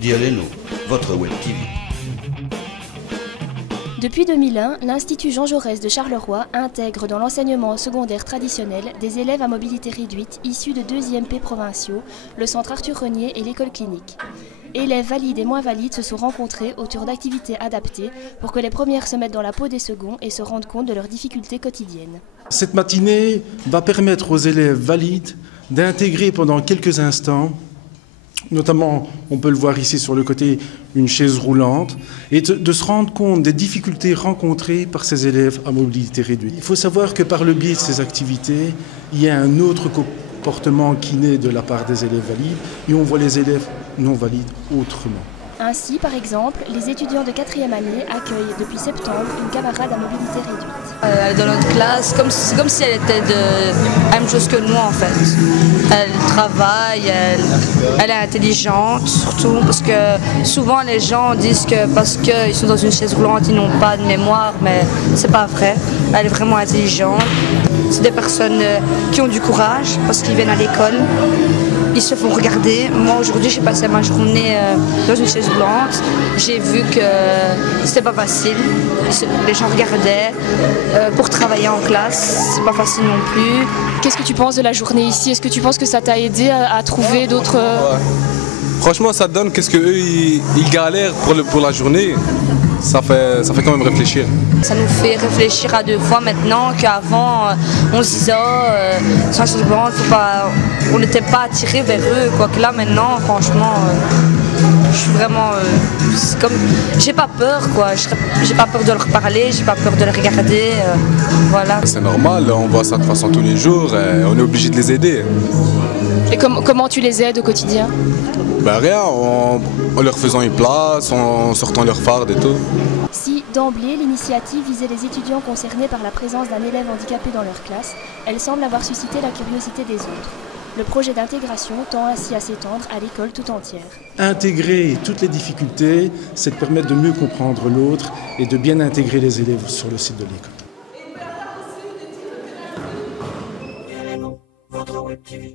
Dialeno, votre Web TV. Depuis 2001, l'Institut Jean Jaurès de Charleroi intègre dans l'enseignement secondaire traditionnel des élèves à mobilité réduite issus de 2e P provinciaux, le centre Arthur Renier et l'école clinique. Élèves valides et moins valides se sont rencontrés autour d'activités adaptées pour que les premières se mettent dans la peau des seconds et se rendent compte de leurs difficultés quotidiennes. Cette matinée va permettre aux élèves valides d'intégrer pendant quelques instants, notamment, on peut le voir ici sur le côté, une chaise roulante, et de se rendre compte des difficultés rencontrées par ces élèves à mobilité réduite. Il faut savoir que par le biais de ces activités, il y a un autre comportement qui naît de la part des élèves valides, et on voit les élèves non valides autrement. Ainsi, par exemple, les étudiants de 4e année accueillent depuis septembre une camarade à mobilité réduite. Dans notre classe, c'est comme si elle était de la même chose que nous en fait. Elle travaille, elle est intelligente surtout, parce que souvent les gens disent que parce qu'ils sont dans une chaise roulante, ils n'ont pas de mémoire, mais c'est pas vrai. Elle est vraiment intelligente. C'est des personnes qui ont du courage parce qu'ils viennent à l'école. Ils se font regarder. Moi aujourd'hui j'ai passé ma journée dans une chaise roulante. J'ai vu que c'était pas facile. Les gens regardaient. Pour travailler en classe, c'est pas facile non plus. Qu'est-ce que tu penses de la journée ici? Est-ce que tu penses que ça t'a aidé à trouver d'autres... Franchement ça donne qu'est-ce qu'eux ils galèrent pour la journée. Ça fait quand même réfléchir. Ça nous fait réfléchir à deux fois maintenant qu'avant on se disait sans chaise roulante, on n'était pas attiré vers eux. Quoique là maintenant franchement je suis vraiment j'ai pas peur quoi, j'ai pas peur de leur parler, j'ai pas peur de les regarder, voilà. C'est normal, on voit ça de façon tous les jours et on est obligé de les aider. Et comment tu les aides au quotidien? Ben rien, en leur faisant une place, en sortant leur farde et tout. Si, d'emblée, l'initiative visait les étudiants concernés par la présence d'un élève handicapé dans leur classe, elle semble avoir suscité la curiosité des autres. Le projet d'intégration tend ainsi à s'étendre à l'école tout entière. Intégrer toutes les difficultés, c'est de permettre de mieux comprendre l'autre et de bien intégrer les élèves sur le site de l'école. Votre Web TV.